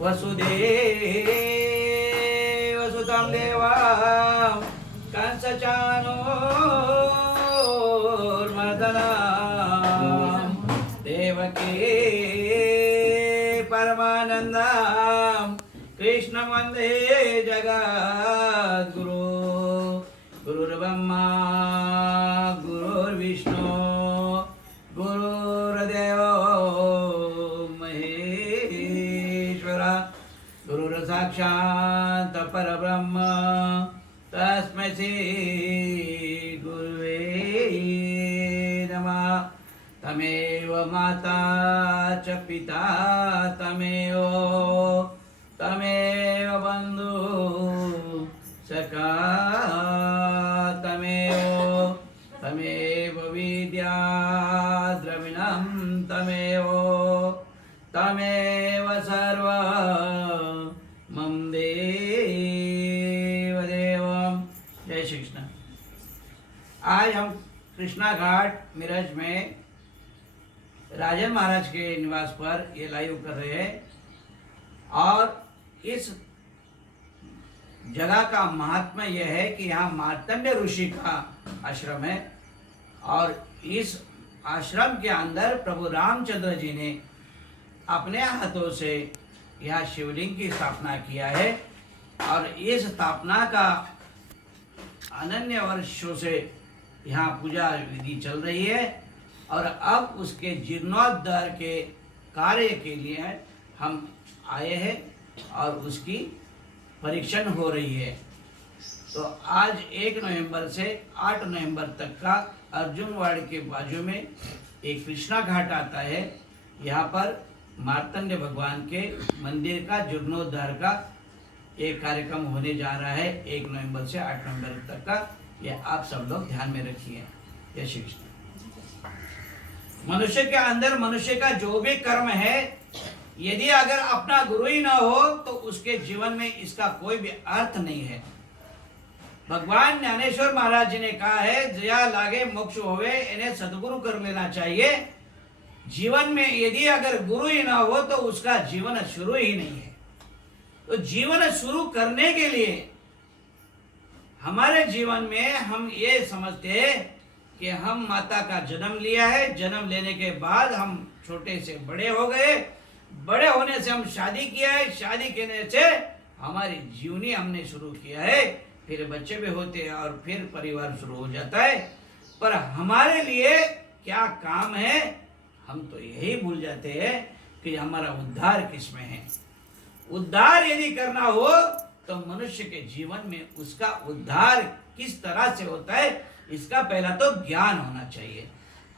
वसुदेवसुतं देवं कंसचाणूरमर्दनं देवकी परमानन्दं कृष्णं वन्दे जगद्गुरु गुरुर्ब्रह्मा गुरुर्विष्णु गुरुर्देवो महेश्वरा गुरुर्साक्षात् परब्रह्म तस्मै श्री गुरुवे नमः। तमेव माता च पिता तमेव बन्धु सखा तमेव विद्या द्रविणं तमेव सर्व मम देव देवम। जय श्री कृष्ण। आज हम कृष्णा घाट मिरज में राजन महाराज के निवास पर ये लाइव कर रहे हैं और इस जगह का महात्मा यह है कि यहाँ मार्तंड ऋषि का आश्रम है और इस आश्रम के अंदर प्रभु रामचंद्र जी ने अपने हाथों से यहाँ शिवलिंग की स्थापना किया है और इस स्थापना का अनन्य वर्षों से यहाँ पूजा विधि चल रही है और अब उसके जीर्णोद्धार के कार्य के लिए हम आए हैं और उसकी परीक्षण हो रही है। तो आज 1 नवंबर से 8 नवंबर तक का अर्जुनवाड़ के बाजू में एक कृष्णा घाट आता है। यहाँ पर मार्तंड भगवान के मंदिर का जीर्णोद्धार का एक कार्यक्रम होने जा रहा है 1 नवंबर से 8 नवंबर तक का। ये आप सब लोग ध्यान में रखिए। जय श्री कृष्ण। मनुष्य के अंदर मनुष्य का जो भी कर्म है, यदि अगर अपना गुरु ही ना हो तो उसके जीवन में इसका कोई भी अर्थ नहीं है। भगवान ज्ञानेश्वर महाराज जी ने कहा है, जया लागे मोक्ष होवे, इन्हें सदगुरु कर लेना चाहिए। जीवन में यदि अगर गुरु ही ना हो तो उसका जीवन शुरू ही नहीं है। तो जीवन शुरू करने के लिए हमारे जीवन में हम ये समझते हैं कि हम माता का जन्म लिया है, जन्म लेने के बाद हम छोटे से बड़े हो गए, बड़े होने से हम शादी किया है, शादी करने से हमारी जीवनी हमने शुरू किया है, फिर बच्चे भी होते हैं और फिर परिवार शुरू हो जाता है। पर हमारे लिए क्या काम है, हम तो यही भूल जाते हैं कि हमारा उद्धार किसमें है। उद्धार यदि करना हो तो मनुष्य के जीवन में उसका उद्धार किस तरह से होता है, इसका पहला तो ज्ञान होना चाहिए।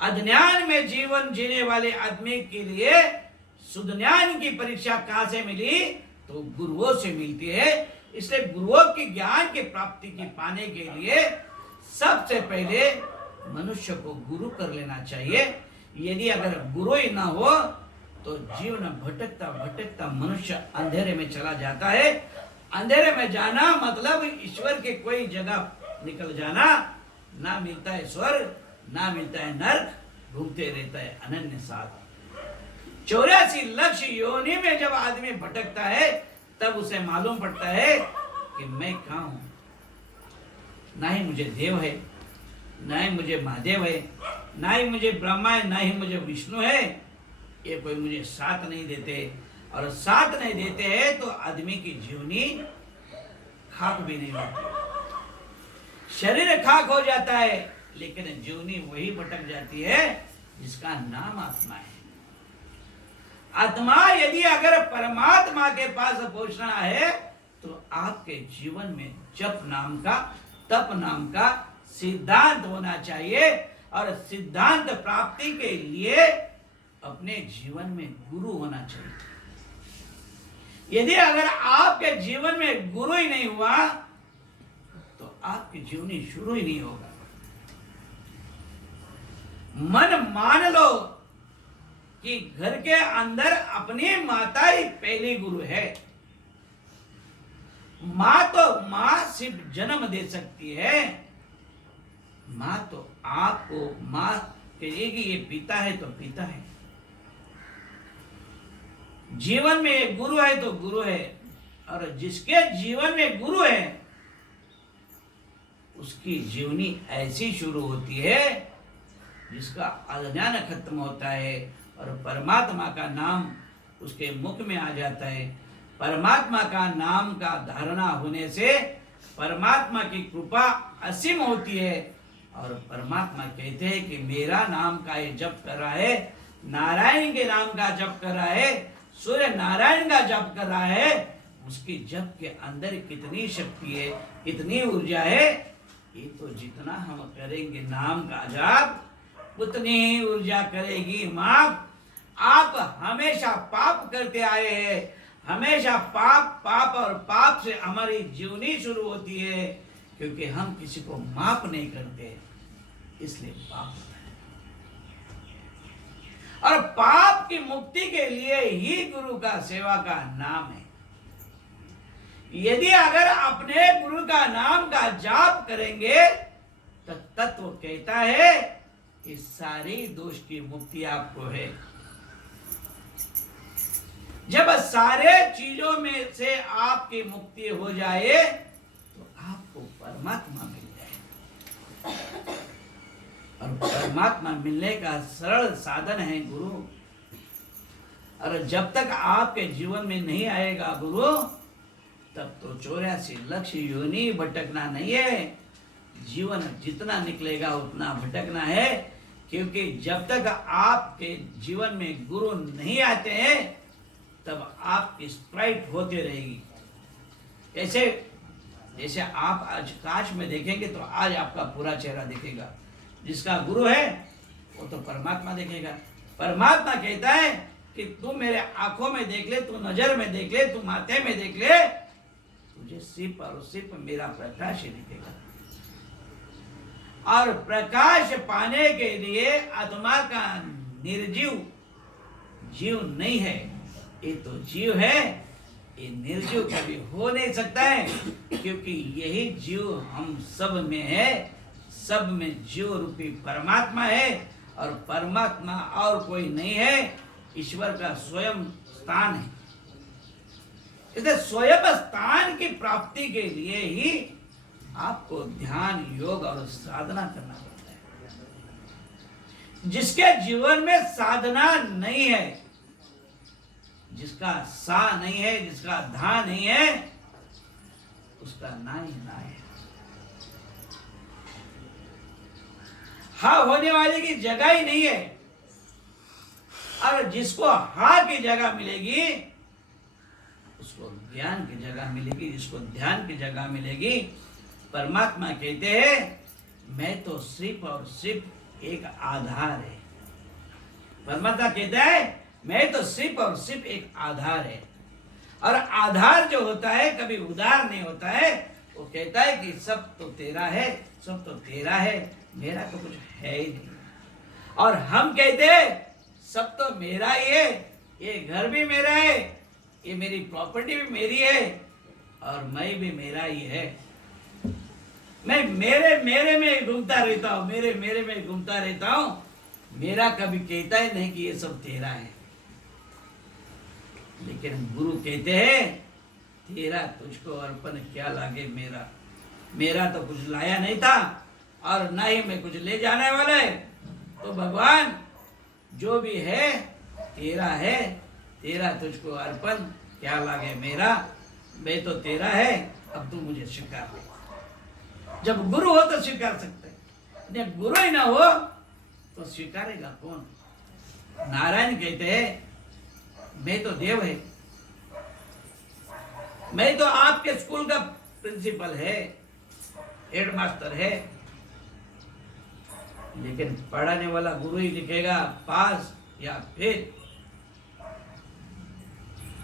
अज्ञान में जीवन जीने वाले आदमी के लिए शुद्ध ज्ञान की परीक्षा कहाँ से मिली, तो गुरुओं से मिलती है। इसलिए गुरुओं की ज्ञान की प्राप्ति की पाने के लिए सबसे पहले मनुष्य को गुरु कर लेना चाहिए। यदि अगर गुरु ही ना हो तो जीवन भटकता भटकता मनुष्य अंधेरे में चला जाता है। अंधेरे में जाना मतलब ईश्वर के कोई जगह निकल जाना, ना मिलता है स्वर्ग, ना मिलता है नर्क, घूमते रहता है अनन्य साथ। 84 लक्ष योनि में जब आदमी भटकता है तब उसे मालूम पड़ता है कि मैं कहाँ हूं। ना ही मुझे देव है, ना ही मुझे महादेव है, ना ही मुझे ब्रह्मा है, ना ही मुझे विष्णु है। ये कोई मुझे साथ नहीं देते और साथ नहीं देते हैं तो आदमी की जीवनी खाक भी नहीं होती। शरीर खाक हो जाता है लेकिन जीवनी वही भटक जाती है जिसका नाम आत्मा है। आत्मा यदि अगर परमात्मा के पास पहुंचना है तो आपके जीवन में जप नाम का, तप नाम का सिद्धांत होना चाहिए और सिद्धांत प्राप्ति के लिए अपने जीवन में गुरु होना चाहिए। यदि अगर आपके जीवन में गुरु ही नहीं हुआ तो आपकी जीवनी शुरू ही नहीं होगा। मन मान लो कि घर के अंदर अपनी माता ही पहली गुरु है। माँ सिर्फ जन्म दे सकती है। माँ तो आपको माँ कहेगी ये पिता है तो पिता है। जीवन में एक गुरु है तो गुरु है, और जिसके जीवन में गुरु है उसकी जीवनी ऐसी शुरू होती है जिसका अज्ञान खत्म होता है और परमात्मा का नाम उसके मुख में आ जाता है। परमात्मा का नाम का धारणा होने से परमात्मा की कृपा असीम होती है, और परमात्मा कहते हैं कि मेरा नाम का ये जप कर रहा है, नारायण के नाम का जप कर रहा है, सूर्य नारायण का जप कर रहा है, उसकी जप के अंदर कितनी शक्ति है, कितनी ऊर्जा है, ये तो जितना हम करेंगे नाम का जाप उतनी ही ऊर्जा करेगी माँ। आप हमेशा पाप करते आए हैं, हमेशा पाप पाप और पाप से हमारी जीवनी शुरू होती है, क्योंकि हम किसी को माफ नहीं करते, इसलिए पाप होता है। और पाप की मुक्ति के लिए ही गुरु का सेवा का नाम है। यदि अगर अपने गुरु का नाम का जाप करेंगे तो तत्व कहता है कि सारी दोष की मुक्ति आपको है। जब सारे चीजों में से आपकी मुक्ति हो जाए तो आपको परमात्मा मिल जाए, और परमात्मा मिलने का सरल साधन है गुरु। और जब तक आपके जीवन में नहीं आएगा गुरु, तब तो 84 लक्ष्य योनि भटकना नहीं है। जीवन जितना निकलेगा उतना भटकना है, क्योंकि जब तक आपके जीवन में गुरु नहीं आते हैं तब आपकी स्प्राइट होती रहेगी। ऐसे जैसे आप आज काश में देखेंगे तो आज आपका पूरा चेहरा दिखेगा। जिसका गुरु है वो तो परमात्मा देखेगा। परमात्मा कहता है कि तू मेरे आंखों में देख ले, तू नजर में देख ले, तू माथे में देख ले, तुझे सिर्फ और सिर्फ मेरा प्रकाश ही दिखेगा। और प्रकाश पाने के लिए आत्मा का निर्जीव जीव नहीं है, ये तो जीव है, ये निर्जीव कभी हो नहीं सकता है, क्योंकि यही जीव हम सब में है। सब में जीव रूपी परमात्मा है, और परमात्मा और कोई नहीं है, ईश्वर का स्वयं स्थान है। इसलिए स्वयं स्थान की प्राप्ति के लिए ही आपको ध्यान, योग और साधना करना पड़ता है। जिसके जीवन में साधना नहीं है, जिसका सा नहीं है, जिसका धा नहीं है, उसका ना ही ना है। हा होने वाले की जगह ही नहीं है, और जिसको हा की जगह मिलेगी उसको ज्ञान की जगह मिलेगी, जिसको ध्यान की जगह मिलेगी। परमात्मा कहते हैं मैं तो सिर्फ और सिर्फ एक आधार है। परमात्मा कहता है मैं तो सिर्फ और सिर्फ एक आधार है, और आधार जो होता है कभी उदार नहीं होता है। वो कहता है कि सब तो तेरा है, सब तो तेरा है, मेरा तो कुछ है ही नहीं। और हम कहते हैं सब तो मेरा ही है, ये घर भी मेरा है, ये मेरी प्रॉपर्टी भी मेरी है, और मैं भी मेरा ही है। मैं मेरे मेरे में घूमता रहता हूँ, मेरे मेरे में घूमता रहता हूँ। मेरा कभी कहता ही नहीं कि ये सब तेरा है। लेकिन गुरु कहते हैं तेरा तुझको अर्पण क्या लागे मेरा। मेरा तो कुछ लाया नहीं था, और ना ही मैं कुछ ले जाने वाला है। तो भगवान जो भी है तेरा है, तेरा तुझको अर्पण क्या लागे मेरा। मैं तो तेरा है, अब तू मुझे स्वीकार ले। जब गुरु हो तो स्वीकार सकते हैं, जब गुरु ही ना हो तो स्वीकारेगा कौन। नारायण कहते हैं मैं तो देव है, मैं तो आपके स्कूल का प्रिंसिपल है, हेडमास्टर है, लेकिन पढ़ाने वाला गुरु ही लिखेगा पास या फेल।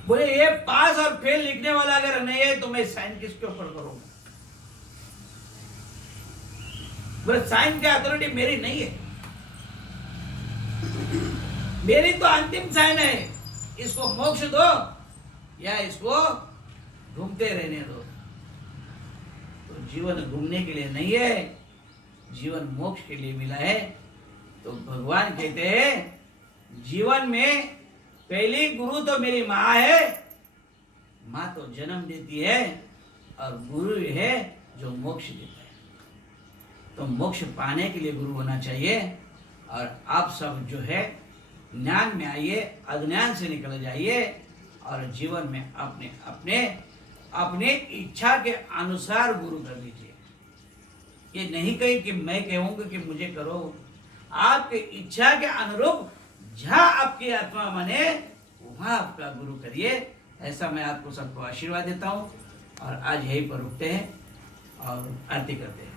बोले ये पास और फेल लिखने वाला अगर नहीं है तो मैं साइन किसके ऊपर करूंगा। बोले साइन की अथॉरिटी मेरी नहीं है, मेरी तो अंतिम साइन है। इसको मोक्ष दो या इसको घूमते रहने दो। तो जीवन घूमने के लिए नहीं है, जीवन मोक्ष के लिए मिला है। तो भगवान कहते हैं जीवन में पहली गुरु तो मेरी माँ है, माँ तो जन्म देती है, और गुरु है जो मोक्ष देता है। तो मोक्ष पाने के लिए गुरु होना चाहिए। और आप सब जो है ज्ञान में आइए, अज्ञान से निकल जाइए, और जीवन में अपने अपने अपने इच्छा के अनुसार गुरु कर लीजिए। ये नहीं कही कि मैं कहूँगा कि मुझे करो, आपकी इच्छा के अनुरूप जहाँ आपकी आत्मा माने वहाँ आपका गुरु करिए। ऐसा मैं आपको सबको आशीर्वाद देता हूँ। और आज यहीं पर रुकते हैं और आरती करते हैं।